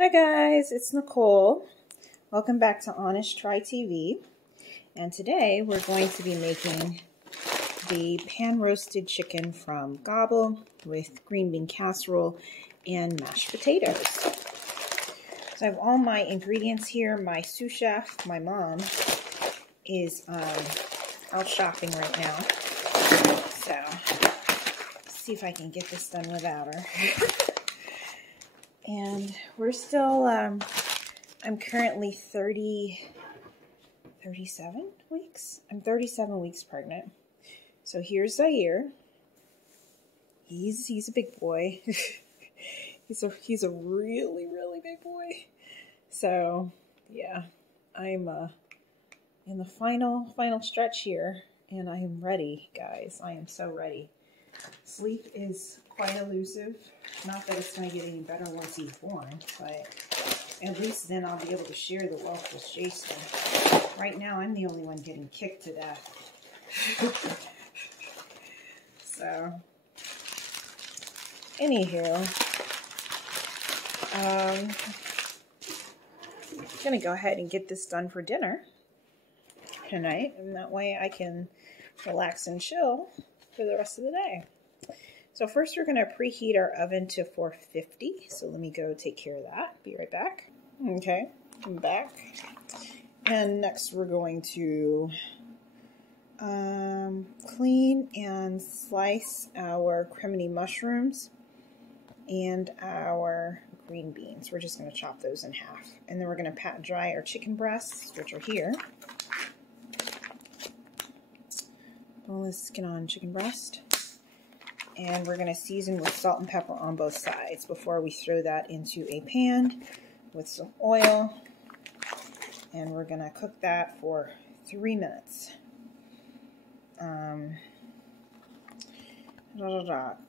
Hi guys, it's Nicole. Welcome back to Honest Try TV. And today we're going to be making the pan-roasted chicken from Gobble with green bean casserole and mashed potatoes. So I have all my ingredients here. My sous chef, my mom, is out shopping right now. So let's see if I can get this done without her. And we're still, I'm currently 37 weeks? I'm 37 weeks pregnant. So here's Zaire. He's a big boy. he's a really, really big boy. So yeah, I'm in the final stretch here, and I am ready, guys. I am so ready. Sleep is quite elusive. Not that it's going to get any better once he's born, but at least then I'll be able to share the wealth with Jason. Right now, I'm the only one getting kicked to death. So, anywho, I'm going to go ahead and get this done for dinner tonight, and that way I can relax and chill for the rest of the day. So first we're going to preheat our oven to 450. So let me go take care of that. Be right back. Okay, I'm back. And next we're going to clean and slice our cremini mushrooms and our green beans. We're just going to chop those in half. And then we're going to pat dry our chicken breasts, which are here. Boneless skin on chicken breast. And we're going to season with salt and pepper on both sides before we throw that into a pan with some oil. And we're going to cook that for 3 minutes.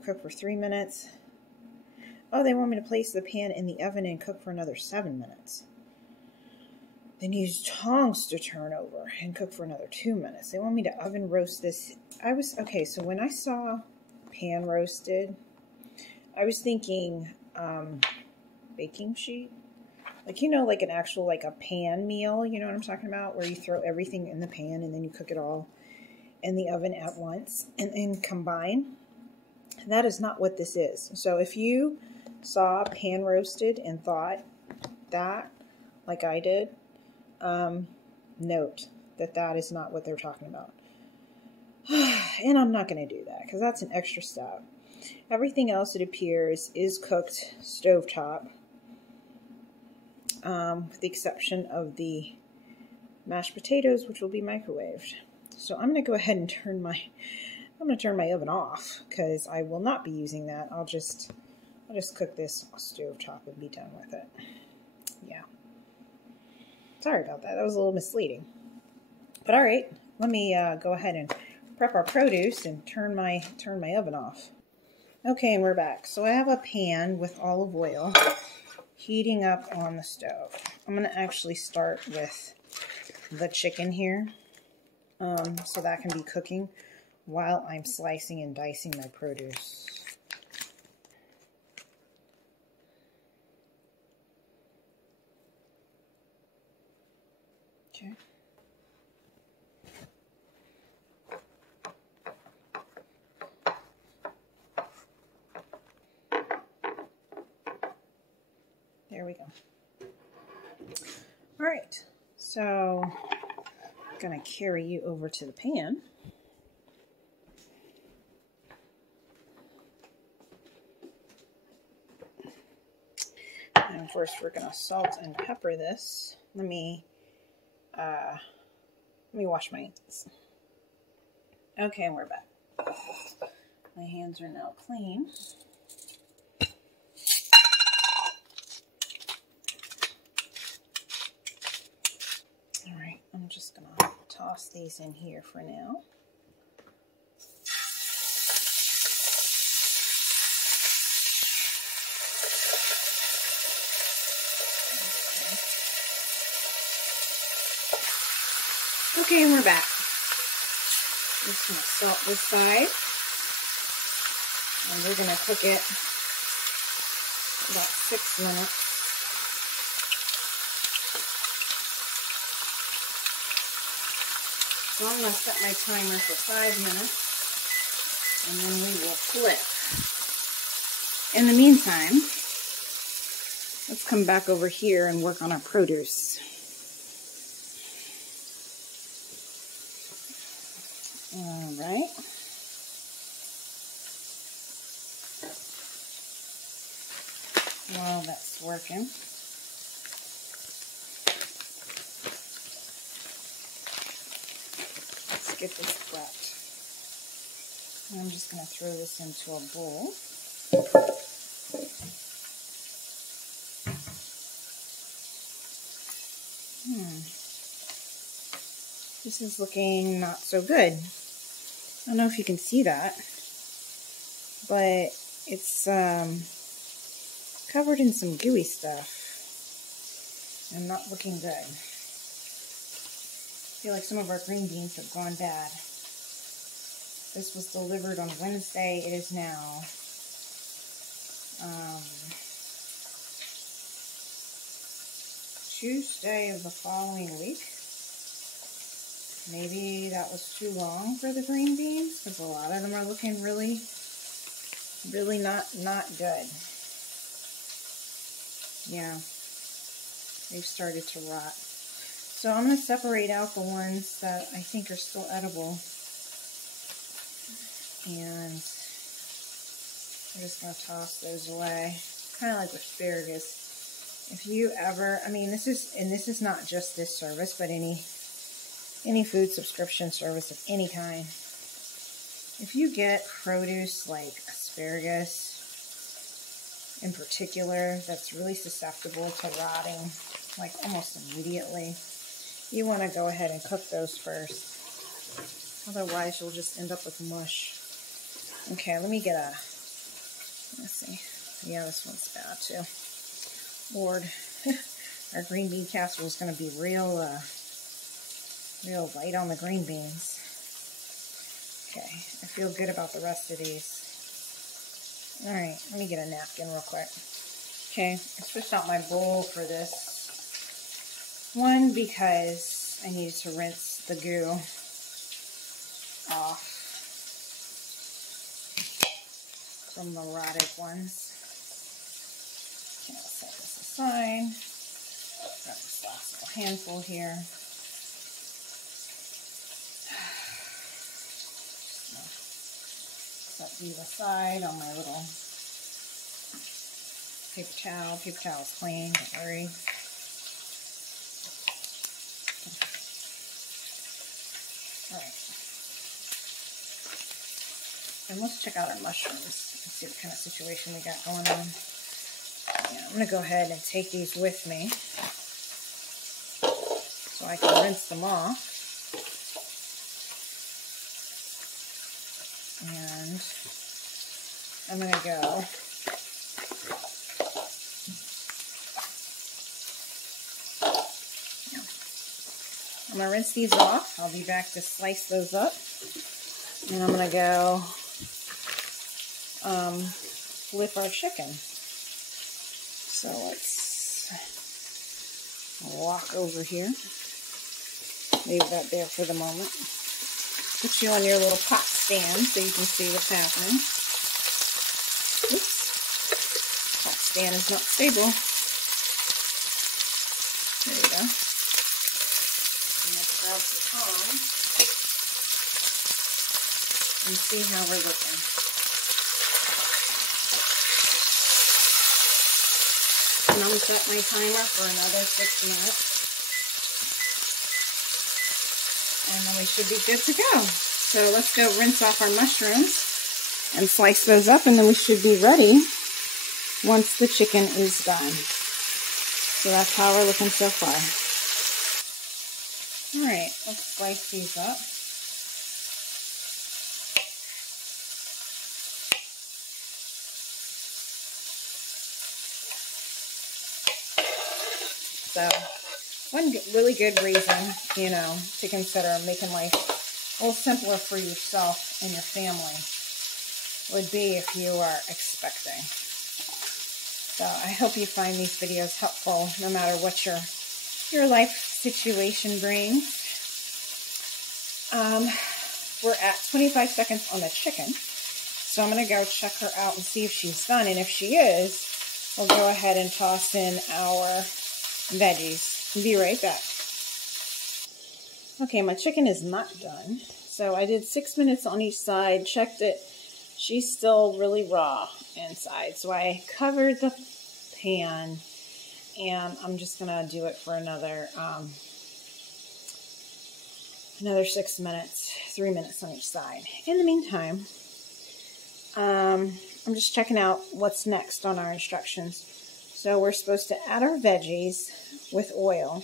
Cook for 3 minutes. Oh, they want me to place the pan in the oven and cook for another 7 minutes. Then use tongs to turn over and cook for another 2 minutes. They want me to oven roast this. Okay, so when I saw pan roasted, I was thinking baking sheet, like, you know, like an actual, like a pan meal, you know what I'm talking about, where you throw everything in the pan and then you cook it all in the oven at once and then combine. That is not what this is. So if you saw pan roasted and thought that, like I did, note that that is not what they're talking about. And I'm not going to do that because that's an extra step. Everything else, it appears, is cooked stovetop, with the exception of the mashed potatoes, which will be microwaved. So I'm going to go ahead and turn my oven off because I will not be using that. I'll just cook this stovetop and be done with it. Yeah. Sorry about that. That was a little misleading. But all right, let me go ahead and prep our produce and turn my oven off. Okay, and we're back. So I have a pan with olive oil heating up on the stove. I'm going to actually start with the chicken here, so that can be cooking while I'm slicing and dicing my produce. Okay. There we go. All right, so I'm going to carry you over to the pan. And first we're going to salt and pepper this. Let me wash my hands. Okay, and we're back. My hands are now clean. Alright, I'm just going to toss these in here for now. Okay, and we're back. Just going to salt this side. And we're going to cook it about 6 minutes. So I'm going to set my timer for 5 minutes, and then we will flip. In the meantime, let's come back over here and work on our produce. All right. While that's working, let's get this prepped. And I'm just going to throw this into a bowl. This is looking not so good. I don't know if you can see that, but it's covered in some gooey stuff and not looking good. I feel like some of our green beans have gone bad. This was delivered on Wednesday. It is now Tuesday of the following week. Maybe that was too long for the green beans, because a lot of them are looking really not good. Yeah, they've started to rot. So I'm going to separate out the ones that I think are still edible. And I'm just going to toss those away. Kind of like asparagus. If you ever, I mean, this is not just this service, but any food subscription service of any kind. If you get produce like asparagus in particular that's really susceptible to rotting, like almost immediately, you want to go ahead and cook those first. Otherwise, you'll just end up with mush. Okay, let me get a, let's see. Yeah, this one's bad too. Lord, our green bean casserole is going to be real light on the green beans. Okay, I feel good about the rest of these. Alright, let me get a napkin real quick. Okay, I switched out my bowl for this one because I needed to rinse the goo off from the rotted ones. Okay, I'll set this aside. Got this last little handful here. Set these aside on my little paper towel. Paper towel's clean, don't worry. Alright. And let's check out our mushrooms and see what kind of situation we got going on. Yeah, I'm going to go ahead and take these with me so I can rinse them off. And I'm going to go I'm going to rinse these off. I'll be back to slice those up. And I'm going to go flip our chicken. So let's walk over here. Leave that there for the moment. Put you on your little pot stand so you can see what's happening. Oops. Pot stand is not stable. There you go. And let's grab some tongs and see how we're looking. And I'm going to set my timer for another 6 minutes. And then we should be good to go. So let's go rinse off our mushrooms and slice those up, and then we should be ready once the chicken is done. So that's how we're looking so far. Alright, let's slice these up. So, one really good reason, you know, to consider making life a little simpler for yourself and your family would be if you are expecting. So I hope you find these videos helpful no matter what your life situation brings. We're at 25 seconds on the chicken. So I'm going to go check her out and see if she's done. And if she is, we'll go ahead and toss in our veggies. Be right back. Okay, my chicken is not done. So I did 6 minutes on each side, checked it. She's still really raw inside. So I covered the pan, and I'm just going to do it for another 6 minutes, 3 minutes on each side. In the meantime, I'm just checking out what's next on our instructions. So we're supposed to add our veggies with oil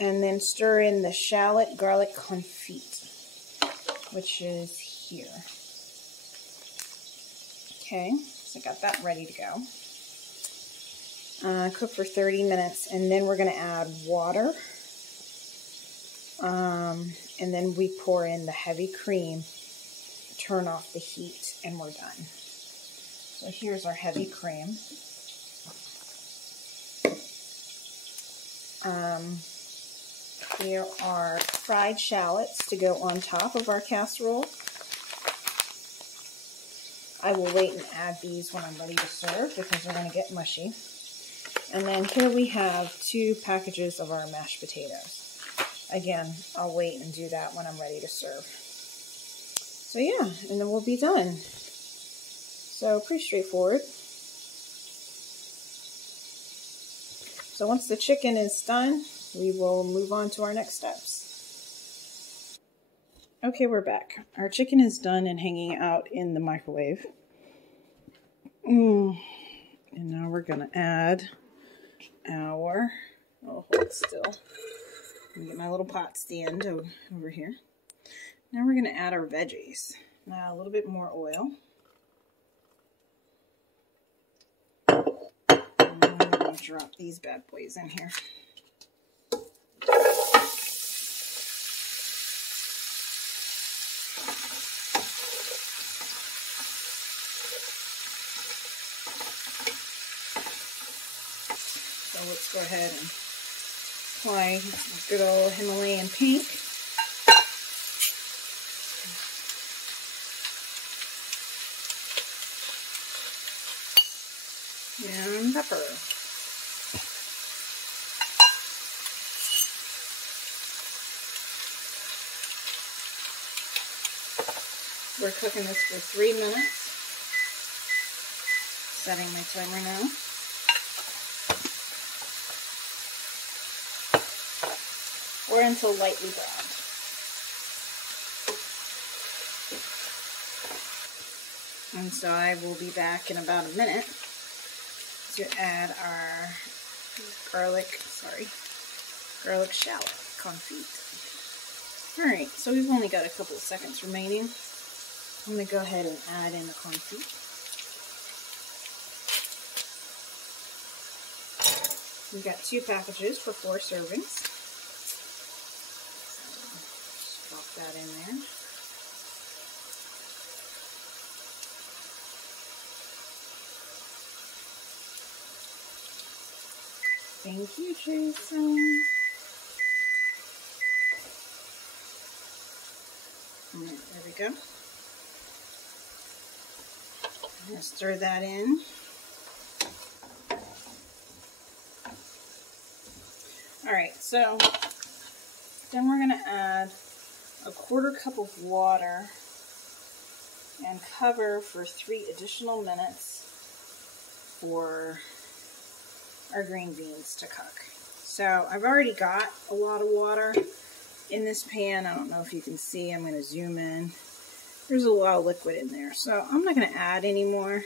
and then stir in the shallot garlic confit, which is here. Okay, so I got that ready to go. Cook for 30 minutes, and then we're going to add water. And then we pour in the heavy cream, turn off the heat, and we're done. So here's our heavy cream. There are fried shallots to go on top of our casserole. I will wait and add these when I'm ready to serve because they're going to get mushy. And then here we have 2 packages of our mashed potatoes. Again, I'll wait and do that when I'm ready to serve. So yeah, and then we'll be done. So pretty straightforward. So once the chicken is done, we will move on to our next steps. Okay, we're back. Our chicken is done and hanging out in the microwave. And now we're going to add our, oh, hold still. Let me get my little pot stand over here. Now we're going to add our veggies. Now a little bit more oil. And I'm going to drop these bad boys in here. So let's go ahead and apply good old Himalayan pink. And pepper. We're cooking this for 3 minutes. Setting my timer now. Or until lightly browned. And so I will be back in about a minute to add our garlic shallot confit. Alright, so we've only got a couple of seconds remaining. I'm going to go ahead and add in the confit. We've got 2 packages for 4 servings. Just drop that in there. Thank you, Jason. There we go. I'm going to stir that in. Alright, so then we're going to add a 1/4 cup of water and cover for 3 additional minutes for our green beans to cook. So I've already got a lot of water in this pan. I don't know if you can see. I'm going to zoom in. There's a lot of liquid in there. So I'm not going to add any more.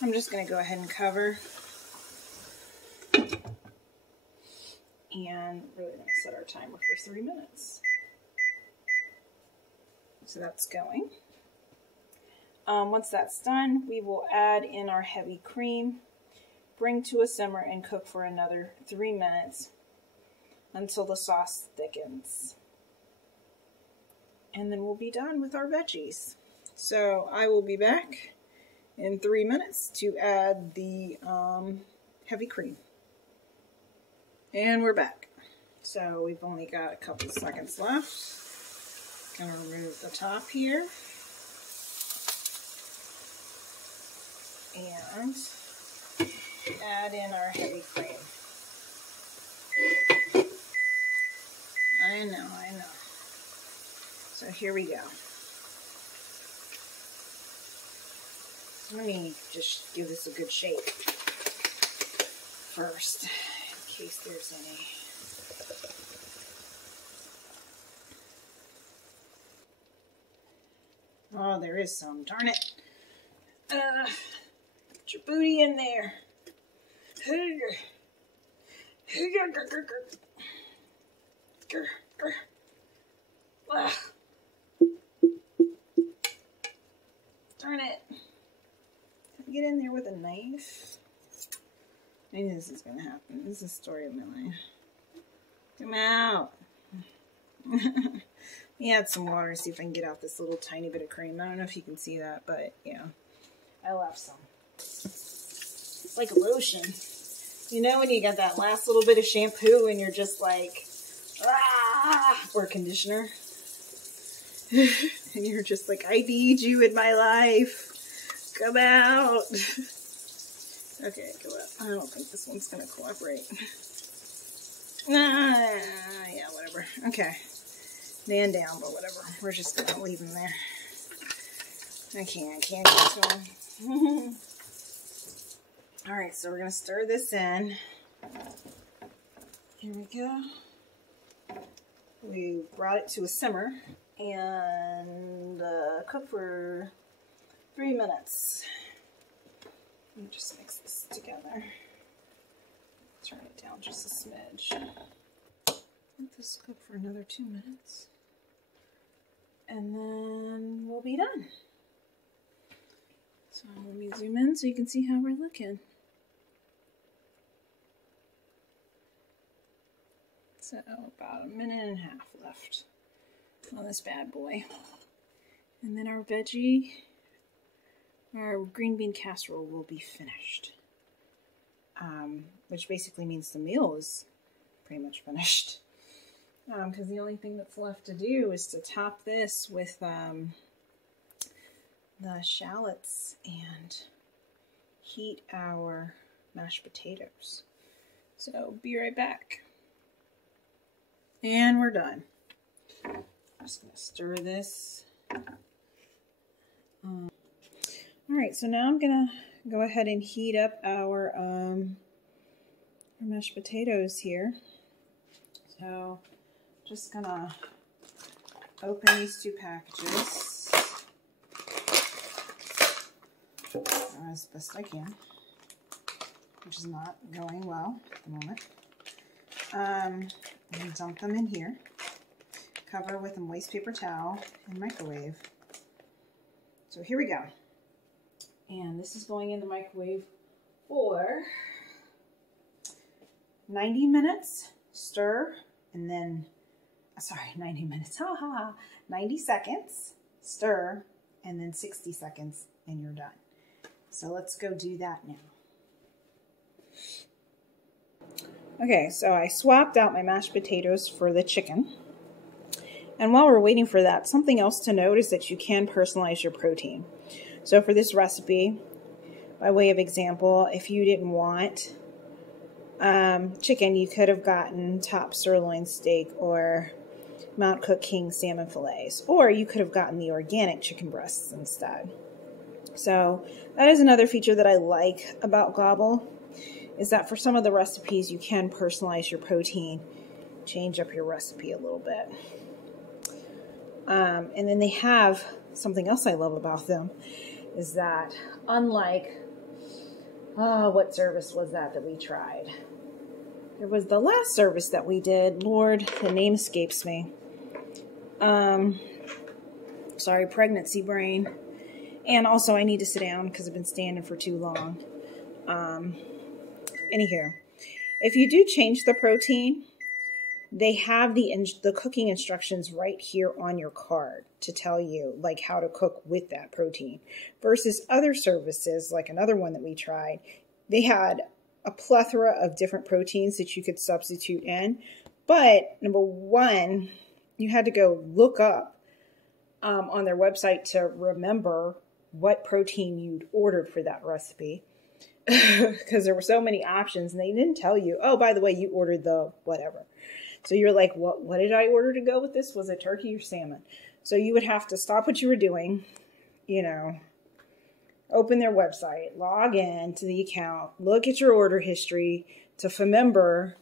I'm just going to go ahead and cover. And we're really going to set our timer for 3 minutes. So that's going. Once that's done, we will add in our heavy cream. Bring to a simmer and cook for another 3 minutes until the sauce thickens. And then we'll be done with our veggies. So I will be back in 3 minutes to add the heavy cream. And we're back. So we've only got a couple seconds left. Gonna remove the top here. And add in our heavy cream. I know. So here we go. Let me just give this a good shake first, in case there's any. Oh, there is some. Darn it. Put your booty in there. Darn it. Get in there with a knife. I knew this is going to happen. This is the story of my life. Come out. Let me add some water, see if I can get out this little tiny bit of cream. I don't know if you can see that, but yeah, I left some. It's like lotion. You know when you got that last little bit of shampoo and you're just like, ah, or conditioner. And you're just like, I need you in my life. Come out. Okay, go up. I don't think this one's going to cooperate. Yeah, whatever. Okay. Man down, but whatever. We're just going to leave him there. I can't get going. Alright, so we're going to stir this in. Here we go. We brought it to a simmer and cook for 3 minutes. Let me just mix this together. Turn it down just a smidge. Let this cook for another 2 minutes. And then we'll be done. So let me zoom in so you can see how we're looking. So about 1.5 minutes left on this bad boy. And then our green bean casserole will be finished. Which basically means the meal is pretty much finished. Because the only thing that's left to do is to top this with the shallots and heat our mashed potatoes. So be right back. And we're done. I'm just going to stir this. Alright, so now I'm going to go ahead and heat up our mashed potatoes here. So just going to open these 2 packages as best I can, which is not going well at the moment. And dump them in here. Cover with a moist paper towel and microwave. So here we go. And this is going in the microwave for 90 minutes. Stir, and then, 90 minutes. 90 seconds. Stir, and then 60 seconds, and you're done. So let's go do that now. Okay, so I swapped out my mashed potatoes for the chicken. And while we're waiting for that, something else to note is that you can personalize your protein. So for this recipe, by way of example, if you didn't want chicken, you could have gotten top sirloin steak or Mount Cook King salmon fillets. Or you could have gotten the organic chicken breasts instead. So that is another feature that I like about Gobble, is that for some of the recipes you can personalize your protein, change up your recipe a little bit. And then they have something else I love about them, is that unlike, what service was that we tried? There was the last service that we did. Lord, the name escapes me. Sorry, pregnancy brain. And also I need to sit down because I've been standing for too long. Anywho, if you do change the protein, they have the cooking instructions right here on your card to tell you like how to cook with that protein. Versus other services, like another one that we tried, they had a plethora of different proteins that you could substitute in. But number one, you had to go look up on their website to remember what protein you'd ordered for that recipe. Because there were so many options and they didn't tell you, oh, by the way, you ordered the whatever. So you're like, what did I order to go with this? Was it turkey or salmon? So you would have to stop what you were doing, you know, open their website, log in to the account, look at your order history to remember,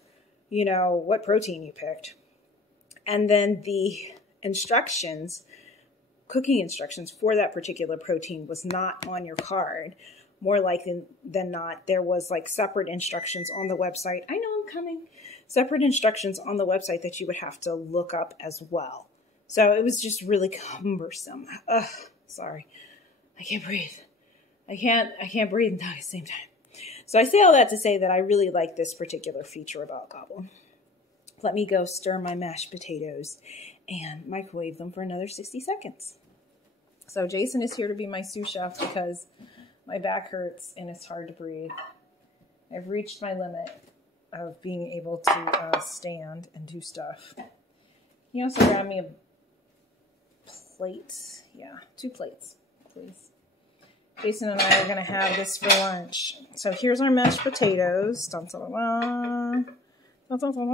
you know, what protein you picked. And then the instructions, cooking instructions for that particular protein was not on your card. More likely than not, there was like separate instructions on the website. I know I'm coming. Separate instructions on the website that you would have to look up as well. So it was just really cumbersome. Ugh, sorry. I can't breathe. I can't breathe and talk at the same time. So I say all that to say that I really like this particular feature about Gobble. Let me go stir my mashed potatoes and microwave them for another 60 seconds. So Jason is here to be my sous chef because my back hurts and it's hard to breathe. I've reached my limit of being able to stand and do stuff. He also grabbed me a plate. Yeah, 2 plates, please. Jason and I are going to have this for lunch. So here's our mashed potatoes. Dun, dun, dun, dun. Dun, dun, dun, dun,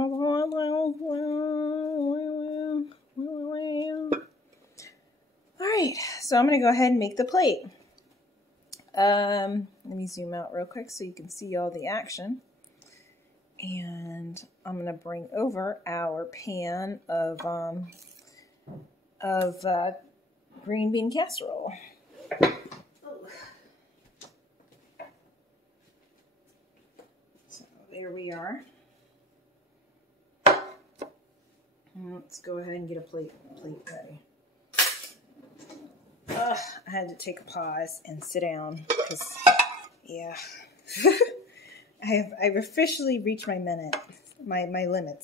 dun. All right, so I'm going to go ahead and make the plate. Let me zoom out real quick so you can see all the action. And I'm going to bring over our pan of green bean casserole. So there we are. Let's go ahead and get a plate ready. I had to take a pause and sit down because, yeah, I've officially reached my limit. My limit.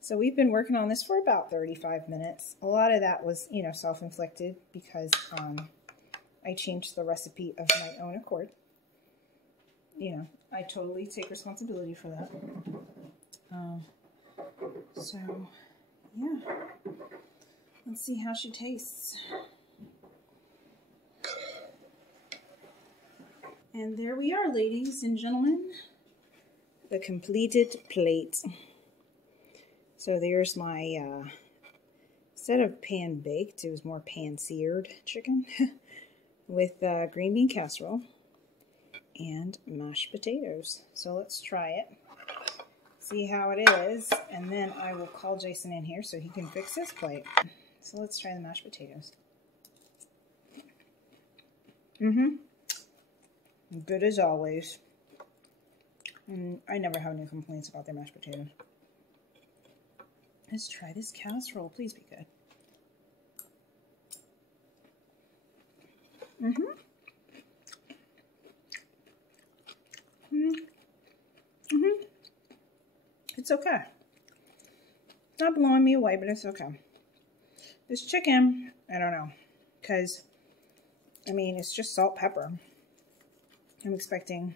So we've been working on this for about 35 minutes. A lot of that was, you know, self-inflicted because I changed the recipe of my own accord. You know, I totally take responsibility for that. So, yeah. Let's see how she tastes. And there we are, ladies and gentlemen. The completed plate. So there's my, instead of pan-baked, it was more pan-seared chicken with green bean casserole and mashed potatoes. So let's try it. See how it is, and then I will call Jason in here so he can fix his plate. So let's try the mashed potatoes. Good as always. I never have any complaints about their mashed potatoes. Let's try this casserole. Please be good. It's okay. It's not blowing me away, but it's okay. This chicken, I don't know, because, I mean, it's just salt, pepper. I'm expecting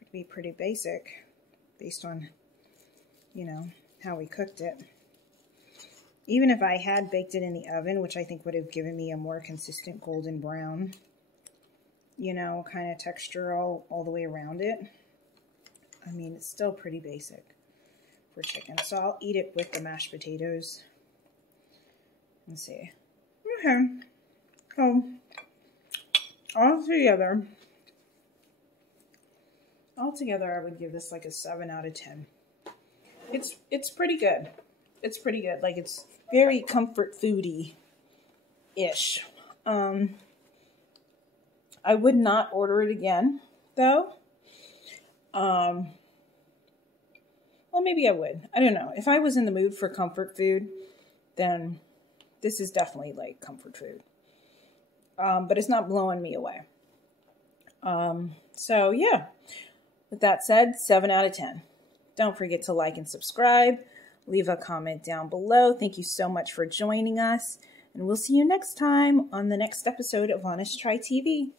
it to be pretty basic based on, you know, how we cooked it. Even if I had baked it in the oven, which I think would have given me a more consistent golden brown, you know, kind of texture all the way around it. I mean, it's still pretty basic for chicken. So I'll eat it with the mashed potatoes. Let's see. Okay. So, altogether, I would give this like a 7 out of 10. It's pretty good. It's pretty good. Like, it's very comfort foody-ish. I would not order it again, though. Well, maybe I would. I don't know. If I was in the mood for comfort food, then this is definitely like comfort food. But it's not blowing me away. So, yeah. With that said, 7 out of 10. Don't forget to like and subscribe. Leave a comment down below. Thank you so much for joining us. And we'll see you next time on the next episode of Honest Try TV.